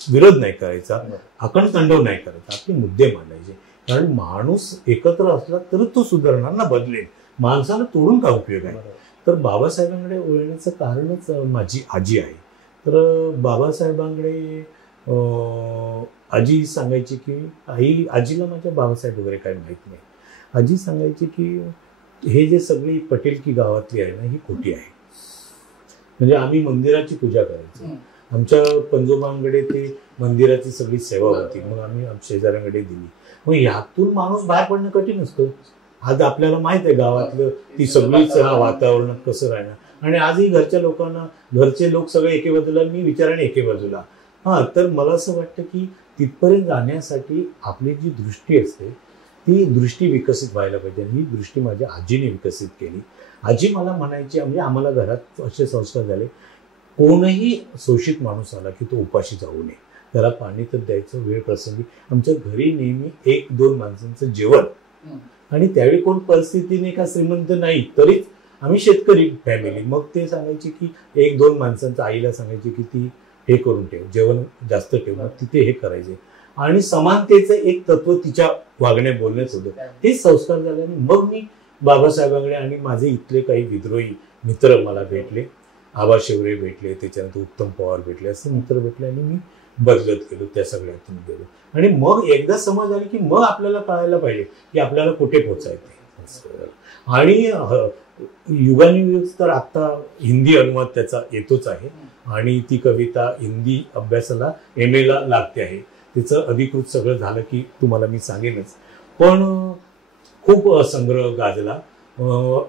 विरोध नाही करायचा, आकणतांडव नाही करायचा, आपले मुद्दे मांडायचे. कारण माणूस एकत्र असला तर तो सुधारणार ना, बदलेल. माणसाला तोडून का उपयोग आहे? तर बाबासाहेबांकडे वळण्याचं कारणच माझी आजी आहे. तर बाबासाहेबांकडे आजी सांगायची की आजीला माझ्या बाबासाहेब वगैरे काही माहीत नाही. आजी सांगायची की हे जे सगळी पटेलकी गावातली आहे ना, ही खोटी आहे. म्हणजे आम्ही मंदिराची पूजा करायचो, आमच्या पंजोबांकडे ते मंदिराची सगळी सेवा होती, मग आम्ही शेजाऱ्यांकडे दिली. मग यातून माणूस बाहेर पडणं कठीण असतो. आज आपल्याला माहित आहे गावातलं ती सगळीच वातावरणात कसं राहणार. आणि आजही घरच्या लोकांना, घरचे लोक सगळे एके बाजूला, मी विचाराने एके बाजूला. तर मला असं वाटतं की तिथपर्यंत जाण्यासाठी आपली जी दृष्टी असते ती दृष्टी विकसित व्हायला पाहिजे. ही दृष्टी माझ्या आजीने विकसित केली. आजी मला म्हणायची, म्हणजे आम्हाला घरात असे संस्कार झाले, कोणही शोषित माणूस आला की तो उपाशी जाऊ नये, त्याला पाणी तर द्यायचं वेळ प्रसंगी. आमच्या घरी नेहमी 1-2 माणसांचं जेवण. आणि त्यावेळी कोण परिस्थितीने का श्रीमंत नाही, तरीच आम्ही शेतकरी फॅमिली. मग ते सांगायचे की 1-2 माणसांचं, आईला सांगायचे की ती हे करून ठेव, जेवण जास्त ठेव, मग तिथे हे करायचे. आणि समानतेचं एक तत्व तिच्या वागण्या बोलण्यात होतं. हे संस्कार झाल्याने मग मी बाबासाहेबांकडे, आणि माझे इथले काही विद्रोही मित्र मला भेटले, आबा शेवरे भेटले, त्याच्यानंतर उत्तम पवार भेटले, असे मित्र भेटले आणि मी बदलत गेलो, त्या सगळ्यातून गेलो. आणि मग एकदा समज आली की मग आपल्याला कळायला पाहिजे की आपल्याला कुठे पोचायचं. आणि युगानुयुग तर आता हिंदी अनुवाद त्याचा येतोच आहे आणि ती कविता हिंदी अभ्यासाला MA ला लागते आहे. तिचं अधिकृत सगळं झालं की तुम्हाला मी सांगेनच. पण खूप संग्रह गाजला.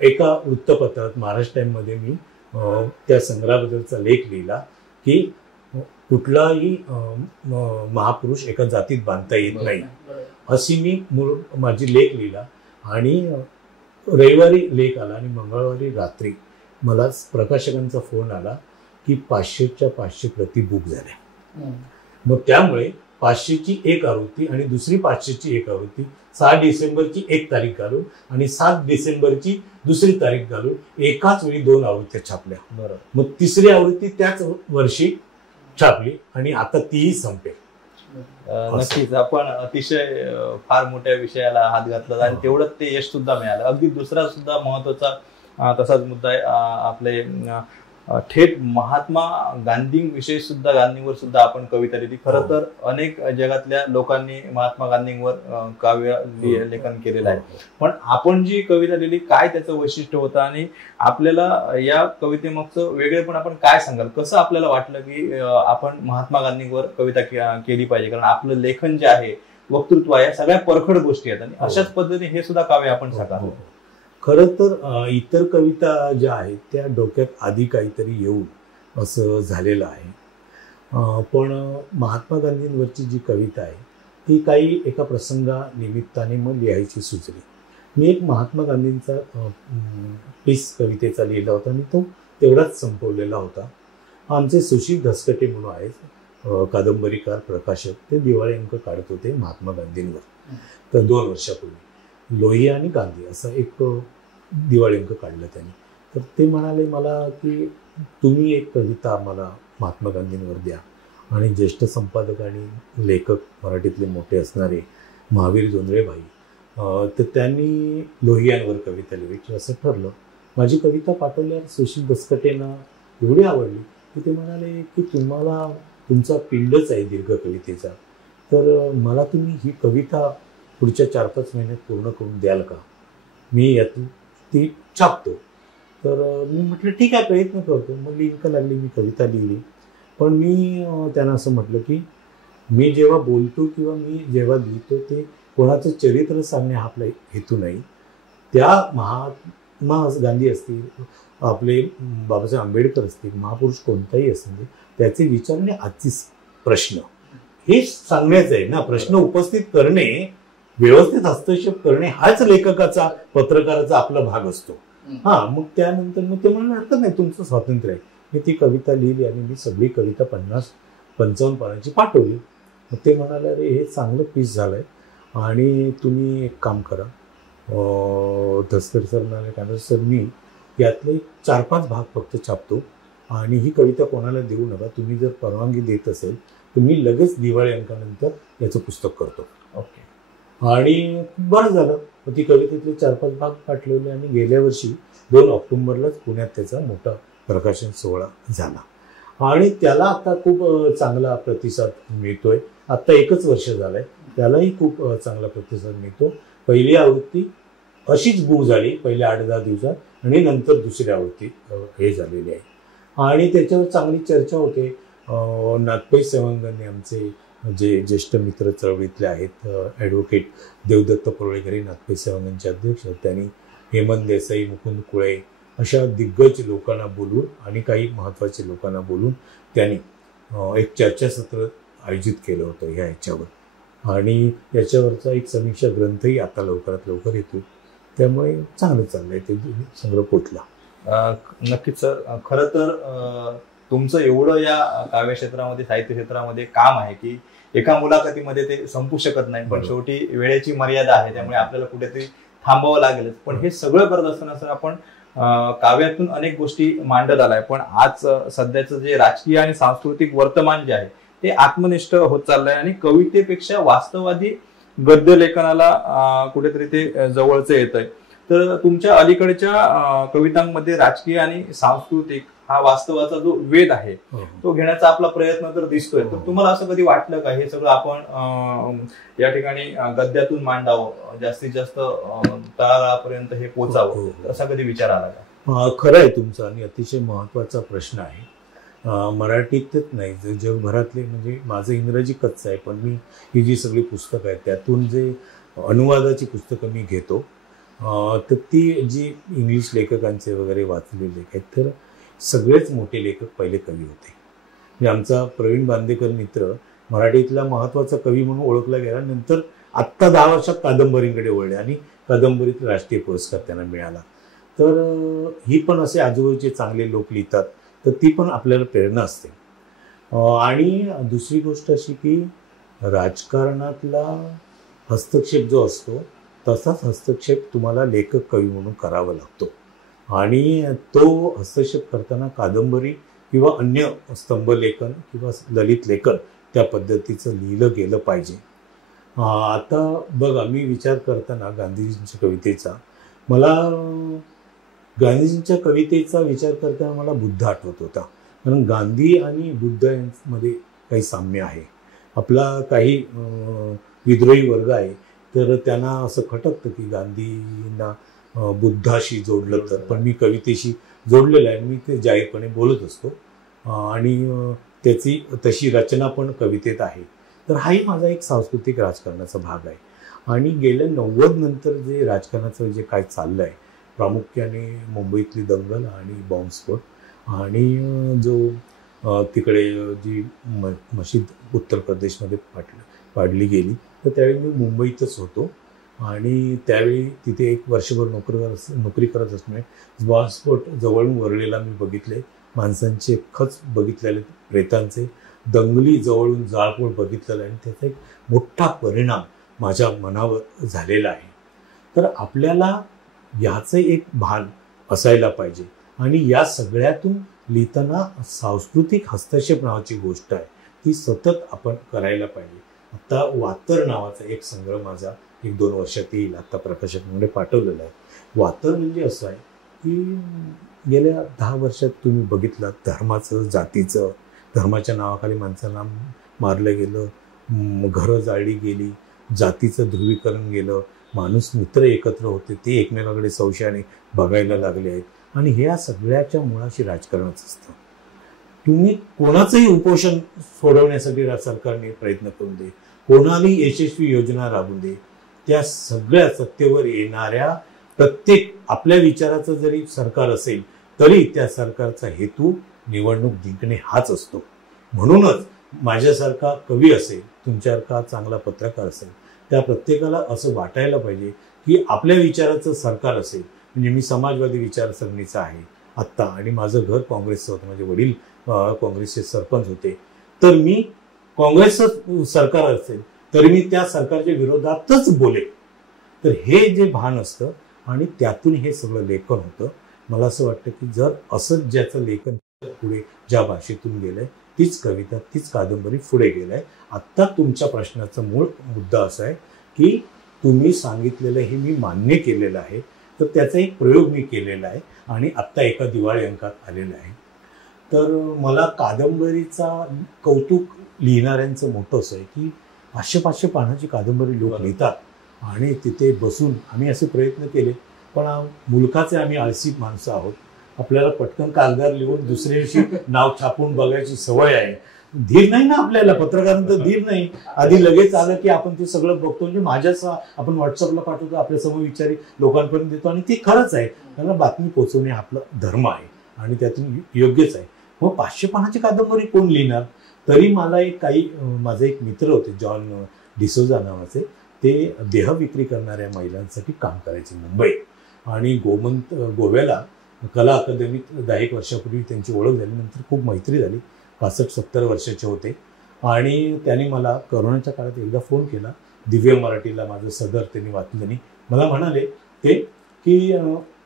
एका वृत्तपत्रात महाराष्ट्र टाइममध्ये मी त्या संग्रहाबद्दलचा लेख लिहिला की कुठलाही महापुरुष एका जातीत बांधता येत नाही, अशी मी माझी लेख लिहिला. आणि रविवारी लेख आला आणि मंगळवारी रात्री मला प्रकाशकांचा फोन आला की 500च्या 500 प्रती बुक झाल्या. मग त्यामुळे 500ची एक आवृत्ती आणि दुसरी 500ची एक आवृत्ती 6 डिसेंबरची एक तारीख घालून आणि 7 डिसेंबरची दुसरी तारीख घालून एकाच वेळी 2 आवृत्त्या छापल्या. बरोबर. मग तिसरी आवृत्ती त्याच वर्षी छापली आणि आता तीही संपेल. नक्कीच आपण अतिशय फार मोठ्या विषयाला हात घातला आणि तेवढंच ते यश सुद्धा मिळालं. अगदी दुसरा सुद्धा महत्वाचा तसाच मुद्दा आहे आपले थेट महात्मा गांधींविषयी सुद्धा, गांधींवर सुद्धा आपण कविता लिहिली. खरं तर अनेक जगातल्या लोकांनी महात्मा गांधींवर काव्य लेखन केलेलं आहे. पण आपण जी कविता लिहिली, काय त्याचं वैशिष्ट्य होतं आणि आपल्याला या कवितेमागचं वेगळेपण आपण काय सांगाल? कसं आपल्याला वाटलं की आपण महात्मा गांधींवर कविता केली पाहिजे? कारण आपलं लेखन जे आहे, वक्तृत्व आहे, सगळ्या परखड गोष्टी आहेत आणि अशाच पद्धतीने हे सुद्धा काव्य आपण साकारलं. खरं तर इतर कविता ज्या आहेत त्या डोक्यात आधी काहीतरी येऊन असं झालेलं आहे. पण महात्मा गांधींवरची जी कविता आहे ती काही एका प्रसंगानिमित्ताने मग लिहायची सुचली. मी एक महात्मा गांधींचा पीस कवितेचा लिहिला होता आणि तो तेवढाच संपवलेला होता. आमचे सुशील धसकटे म्हणून आहेत कादंबरीकार प्रकाशक, ते दिवाळी अंक काढत होते महात्मा गांधींवर. तर 2 वर्षापूर्वी लोहिया आणि गांधी असा एक दिवाळी अंक काढला त्यांनी. तर ते म्हणाले मला की तुम्ही एक कविता आम्हाला महात्मा गांधींवर द्या. आणि ज्येष्ठ संपादक आणि लेखक मराठीतले मोठे असणारे महावीर जोंधळे भाई, तर त्यांनी लोहियांवर कविता लिहायची असं ठरलं. माझी कविता पाठवल्यावर सुशील दसकटेंना एवढी आवडली की ते म्हणाले की तुम्हाला तुमचा पिंडच आहे दीर्घ कवितेचा, तर मला तुम्ही ही कविता पुढच्या 4-5 महिन्यात पूर्ण करून द्याल का, मी यातून ती छापतो. तर मी म्हटलं ठीक आहे, प्रयत्न करतो. मग लिंक लागली, मी कविता लिहिली. पण मी त्यांना असं म्हटलं की मी जेव्हा बोलतो किंवा मी जेव्हा लिहितो ते कोणाचं चरित्र सांगणे हा आपला हेतू नाही. त्या महात्मा गांधी असतील, आपले बाबासाहेब आंबेडकर असतील, महापुरुष कोणताही असतील, त्याचे विचारणे आजची प्रश्न हे सांगण्याचं आहे ना. प्रश्न उपस्थित करणे, व्यवस्थित हस्तक्षेप करणे हाच लेखकाचा, पत्रकाराचा आपला भाग असतो. मग त्यानंतर मग ते म्हणून हरकत नाही, तुमचं स्वातंत्र्य आहे. मी ती कविता लिहिली आणि मी सगळी कविता 50-55 पानांची पाठवली. मग ते म्हणाले अरे हे चांगलं पीस झालंय आणि तुम्ही एक काम करा. धसकर सर म्हणाले कारण सर मी यातले 4-5 भाग फक्त छापतो आणि ही कविता कोणाला देऊ नका, तुम्ही जर परवानगी देत असेल तर मी लगेच दिवाळी अंकानंतर याचं पुस्तक करतो. ओके. आणि बरं झालं. मग ती कवितेतले 4-5 भाग पाठवले आणि गेल्या वर्षी 2 ऑक्टोबरलाच पुण्यात त्याचा मोठा प्रकाशन सोहळा झाला आणि त्याला आता खूप चांगला प्रतिसाद मिळतोय. आता 1च वर्ष झालंय, त्यालाही खूप चांगला प्रतिसाद मिळतो. पहिली आवृत्ती अशीच बुक झाली पहिल्या 8-10 दिवसात आणि नंतर दुसरी आवृत्ती हे झालेली आहे आणि त्याच्यावर चांगली चर्चा होते. नाथपै सेवंगनी आमचे जे ज्येष्ठ मित्र चळवळीतले आहेत, ॲडव्होकेट देवदत्त परोळेकरी नाथपै सेवंगनचे अध्यक्ष, त्यांनी हेमंत देसाई, मुकुंद कुळे अशा दिग्गज लोकांना बोलून आणि काही महत्त्वाचे लोकांना बोलून त्यांनी एक चर्चासत्र आयोजित केलं होतं ह्याच्यावर आणि याच्यावरचा एक समीक्षा ग्रंथही आता लवकरात लवकर येतो. त्यामुळे चांगलं चाललंय, ते संग्रह पोचला. नक्कीच सर. खरं तर तुमचं एवढं या काव्य क्षेत्रामध्ये, साहित्य क्षेत्रामध्ये काम आहे की एका मुलाखतीमध्ये ते संपू शकत नाही. पण शेवटी वेळेची मर्यादा आहे, त्यामुळे आपल्याला कुठेतरी थांबावं लागेल. पण हे सगळं करत असताना सर आपण काव्यातून अनेक गोष्टी मांडत आलाय. पण आज सध्याचं जे राजकीय आणि सांस्कृतिक वर्तमान जे आहे ते आत्मनिष्ठ होत चाललंय आणि कवितेपेक्षा वास्तववादी गद्य लेखनाला कुठेतरी ते जवळचं येत आहे. तर तुमच्या अलीकडच्या कवितांमध्ये राजकीय आणि सांस्कृतिक हा वास्तवाचा जो वेध आहे तो घेण्याचा आपला प्रयत्न तर दिसतोय. तर तुम्हाला असं कधी वाटलं का हे सगळं आपण या ठिकाणी गद्यातून मांडावं, जास्तीत जास्त तळागाळापर्यंत हे पोचावं, असा कधी विचार आला का? खरं आहे तुमचा आणि अतिशय महत्वाचा प्रश्न आहे. मराठीतच नाही, जगभरातले, म्हणजे माझं इंग्रजी कच्चं आहे, पण मी ही जी सगळी पुस्तकं आहेत त्यातून जे अनुवादाची पुस्तकं मी घेतो तर ती जी इंग्लिश लेखकांचे वगैरे वाचलेले लेख आहेत, तर सगळेच मोठे लेखक पहिले कवी होते. म्हणजे आमचा प्रवीण बांदेकर मित्र मराठीतला महत्त्वाचा कवी म्हणून ओळखला गेला. नंतर आत्ता 10 वर्षात कादंबरींकडे वळले आणि कादंबरीत राष्ट्रीय पुरस्कार त्यांना मिळाला. तर ही पण असे आजूबाजूचे चांगले लोक लिहितात, तर ती पण आपल्याला प्रेरणा असते. आणि दुसरी गोष्ट अशी की राजकारणातला हस्तक्षेप जो असतो तसाच हस्तक्षेप तुम्हाला लेखक कवी म्हणून करावा लागतो आणि तो हस्तक्षेप करताना कादंबरी किंवा अन्य स्तंभलेखन किंवा ललित लेखन त्या पद्धतीचं लिहिलं गेलं पाहिजे. आता बघा, मी विचार करताना गांधीजींच्या कवितेचा, मला गांधीजींच्या कवितेचा विचार करताना मला बुद्ध आठवत होता. कारण गांधी आणि बुद्ध यांमध्ये काही साम्य आहे. आपला काही विद्रोही वर्ग आहे तर त्यांना असं खटकतं की गांधींना बुद्धाशी जोडलं तर, पण मी कवितेशी जोडलेलं आहे, मी ते जाहीरपणे बोलत असतो आणि त्याची तशी रचना पण कवितेत आहे. तर हाही माझा एक सांस्कृतिक राजकारणाचा भाग आहे. आणि गेल्या 90 नंतर जे राजकारणाचं जे काय चाललं आहे, प्रामुख्याने मुंबईतली दंगल आणि बॉम्बस्फोट आणि जो तिकडे जी मशीद उत्तर प्रदेशमध्ये पाडली गेली, तर त्यावेळी मी मुंबईतच होतो आणि त्यावेळी तिथे एक वर्षभर नोकरी करत असल्यामुळे बॉम्बस्फोट जवळून वरळीला मी बघितले, माणसांचे खच बघितलेले, प्रेतांचे दंगली जवळून जाळपोळ बघितलेलं आणि त्याचा एक मोठा परिणाम माझ्या मनावर झालेला आहे. तर आपल्याला ह्याचं एक भान असायला पाहिजे आणि या सगळ्यातून लिहिताना सांस्कृतिक हस्तक्षेप नावाची गोष्ट आहे ती सतत आपण करायला पाहिजे. आता वातर नावाचा एक संग्रह माझा 1-2 वर्षात येईल, आता प्रकाशकांकडे पाठवलेला आहे. वातर म्हणजे असं आहे की गेल्या 10 वर्षात तुम्ही बघितलं धर्माचं, जातीचं, धर्माच्या नावाखाली माणसांना मारलं गेलं, घरं जाळली गेली, जातीचं ध्रुवीकरण गेलं, माणूस मित्र एकत्र होते ते एकमेकांकडे संशयाने बघायला लागले आहेत आणि ह्या सगळ्याच्या मुळाशी राजकारणच असतं. तुम्ही कोणाचंही उपोषण सोडवण्यासाठी सरकारने प्रयत्न करून दे, कोणालाही यशस्वी योजना राबवून दे, त्या सगळ्या सत्तेवर येणाऱ्या प्रत्येक आपल्या विचाराचं जरी सरकार असेल तरी त्या सरकारचा हेतू निवडणूक जिंकणे हाच असतो. म्हणूनच माझ्यासारखा कवी असेल, तुमच्यासारखा चांगला पत्रकार असेल, त्या प्रत्येकाला असं वाटायला पाहिजे की आपल्या विचाराचं सरकार असेल. म्हणजे मी समाजवादी विचारसरणीचा आहे आत्ता आणि माझं घर काँग्रेसचं होतं, माझे वडील काँग्रेसचे सरपंच होते, तर मी काँग्रेसचं सरकार असेल तरी मी त्या सरकारच्या विरोधातच बोले. तर हे जे भान असतं आणि त्यातून हे सगळं लेखन होतं. मला असं वाटतं की जर असंच ज्याचं लेखन पुढे ज्या भाषेतून गेलंय तीच कविता, तीच कादंबरी पुढे गेलाय. आत्ता तुमच्या प्रश्नाचा मूळ मुद्दा असा आहे की तुम्ही सांगितलेलं हे मी मान्य केलेलं आहे, तर त्याचा एक प्रयोग मी केलेला आहे आणि आत्ता एका दिवाळी अंकात आलेला आहे. तर मला कादंबरीचा कौतुक लिहिणाऱ्यांचं मोठं असं आहे की 500-500 पानाची कादंबरी लोक लिहितात आणि तिथे बसून आम्ही असे प्रयत्न केले, पण मुलखाचे आम्ही आळशी माणसं आहोत. आपल्याला पटकन कागदार लिहून दुसऱ्या दिवशी नाव छापून बघायची सवय आहे. धीर नाही ना आपल्याला, पत्रकारांचं धीर नाही. आधी लगेच आलं की आपण ते सगळं बघतो, म्हणजे माझ्याच आपण व्हॉट्सअपला पाठवतो, आपल्या समविचारी लोकांपर्यंत देतो आणि ते खरंच आहे. त्यांना बातमी पोहोचवणे आपला धर्म आहे आणि त्यातून योग्यच आहे. मग 500 पानाची कादंबरी कोण लिहिणार? तरी मला माझे एक मित्र होते, जॉन डिसोजा नावाचे, ते देह विक्री करणाऱ्या महिलांसाठी काम करायचे मुंबईत आणि गोव्याला कला अकादमीत 10 वर्षापूर्वी त्यांची ओळख झाली. नंतर खूप मैत्री झाली. 65-70 वर्षाचे होते आणि त्यांनी मला करोनाच्या काळात एकदा फोन केला. दिव्य मराठीला माझं सदर त्यांनी वाचलं. मला म्हणाले ते की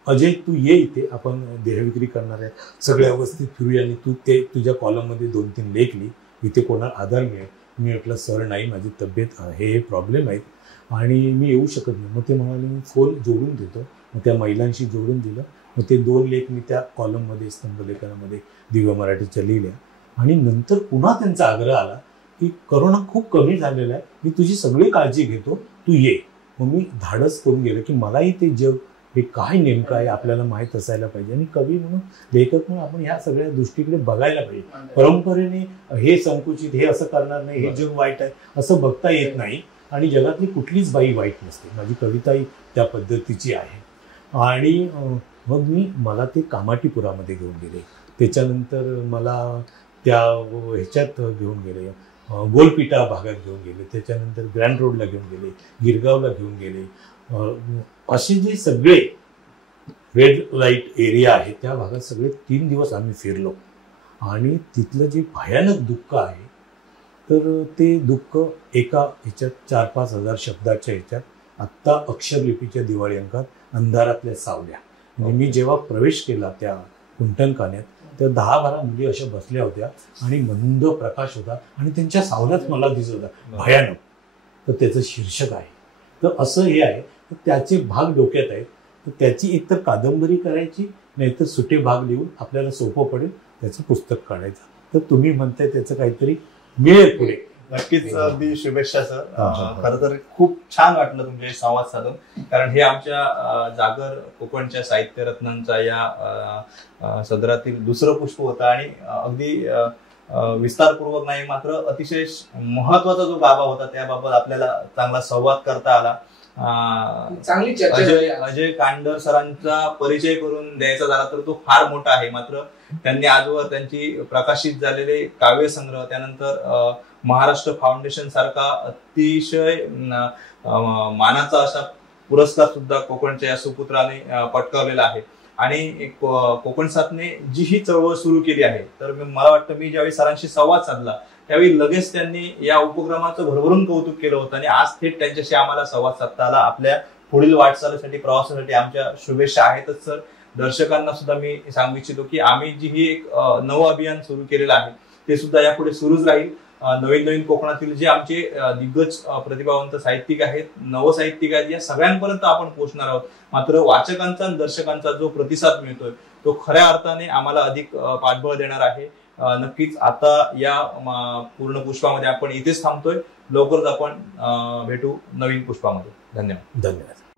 अजय तू ये इथे, आपण देहविक्री करणाऱ्या सगळ्या वस्तीत फिरूया आणि तू ते तुझ्या कॉलममध्ये 2-3 लेख लिही, इथे कोणाला आधार मिळेल. मी म्हटलं सर नाही, माझी तब्येत हे प्रॉब्लेम आहेत आणि मी येऊ शकत नाही. मग ते म्हणाले मी फोन जोडून देतो. मग त्या महिलांशी जोडून दिलं. मग ते 2 लेख मी त्या कॉलममध्ये, स्तंभलेखनामध्ये दिव्य मराठीच्या लिहिल्या आणि नंतर पुन्हा त्यांचा आग्रह आला की करोना खूप कमी झालेला आहे, मी तुझी सगळी काळजी घेतो, तू ये. मग मी धाडस करून गेलो की मलाही ते जग हे काय नेमकं आहे आपल्याला माहीत असायला पाहिजे आणि कवी म्हणून, लेखक म्हणून आपण ह्या सगळ्या दृष्टीकडे बघायला पाहिजे. परंपरेने हे संकुचित, हे असं करणार नाही, हे जग वाईट आहे असं बघता येत नाही आणि जगातली कुठलीच बाई वाईट नसते. माझी कविताही त्या पद्धतीची आहे. आणि मग मला ते कामाटीपुरामध्ये घेऊन गेले. त्याच्यानंतर मला त्या ह्याच्यात घेऊन गेले, गोलपिटा भागात घेऊन गेले. त्याच्यानंतर ग्रँड रोडला घेऊन गेले, गिरगावला घेऊन गेले. असे जे सगळे रेड लाईट एरिया आहे त्या भागात सगळे 3 दिवस आम्ही फिरलो आणि तिथलं जे भयानक दुःख आहे, तर ते दुःख एका ह्याच्यात 4-5 हजार शब्दाच्या ह्याच्यात आत्ता अक्षरलिपीच्या दिवाळी अंकात अंधारातल्या सावल्या. म्हणजे मी जेव्हा प्रवेश केला त्या कुंटणखान्यात, त्या 10-12 मुली अशा बसल्या होत्या आणि मंद प्रकाश होता आणि त्यांच्या सावल्याच मला दिसत होता, भयानक. तर त्याचं शीर्षक आहे. तर असं हे आहे, तर त्याचे भाग डोक्यात आहेत. तर त्याची एकतर कादंबरी करायची, नाहीतर सुटे भाग लिहून आपल्याला सोपं पडेल त्याचं पुस्तक काढायचं. तर तुम्ही म्हणताय त्याचं काहीतरी मिळेल पुढे. नक्कीच, अगदी शुभेच्छा सर. खरं तर खूप छान वाटलं तुमचे संवाद साधून, कारण हे आमच्या जागर कोकणच्या साहित्य रत्नांचा या सदरातील दुसरं पुष्प होतं आणि अगदी विस्तारपूर्वक नाही मात्र अतिशय महत्वाचा जो बाबा होता त्याबाबत आपल्याला चांगला संवाद करता आला. चांगली चर्चा. अजय कांडर सरांचा परिचय करून द्यायचा झाला तर तो फार मोठा आहे. मात्र त्यांनी आजवर त्यांची प्रकाशित झालेले काव्यसंग्रह, त्यानंतर महाराष्ट्र फाउंडेशन सारखा अतिशय मानाचा असा पुरस्कार सुद्धा कोकणच्या या सुपुत्राने पटकावलेला आहे. आणि कोकण साथने जी ही चळवळ सुरू केली आहे, तर मला वाटतं मी ज्यावेळी सरांशी संवाद साधला त्यावेळी लगेच त्यांनी या उपक्रमाचं भरभरून कौतुक केलं होतं आणि आज थेट त्यांच्याशी आम्हाला संवाद साधता आला. आपल्या पुढील वाटचालीसाठी प्रवासासाठी आमच्या शुभेच्छा आहेतच सर. दर्शकांना सुद्धा मी सांगू इच्छितो की आम्ही जी ही एक नवं अभियान सुरू केलेलं आहे ते सुद्धा यापुढे सुरूच राहील. नवीन नवीन कोकणातील जे आमचे दिग्गज प्रतिभावंत साहित्यिक आहेत, नवसाहित्यिक आहेत, या सगळ्यांपर्यंत आपण पोहोचणार आहोत. मात्र वाचकांचा आणि दर्शकांचा जो प्रतिसाद मिळतोय तो खऱ्या अर्थाने आम्हाला अधिक पाठबळ देणार आहे. नक्कीच आता या पूर्ण पुष्पामध्ये आपण इथेच थांबतोय. लवकरच आपण भेटू नवीन पुष्पामध्ये. धन्यवाद. धन्यवाद.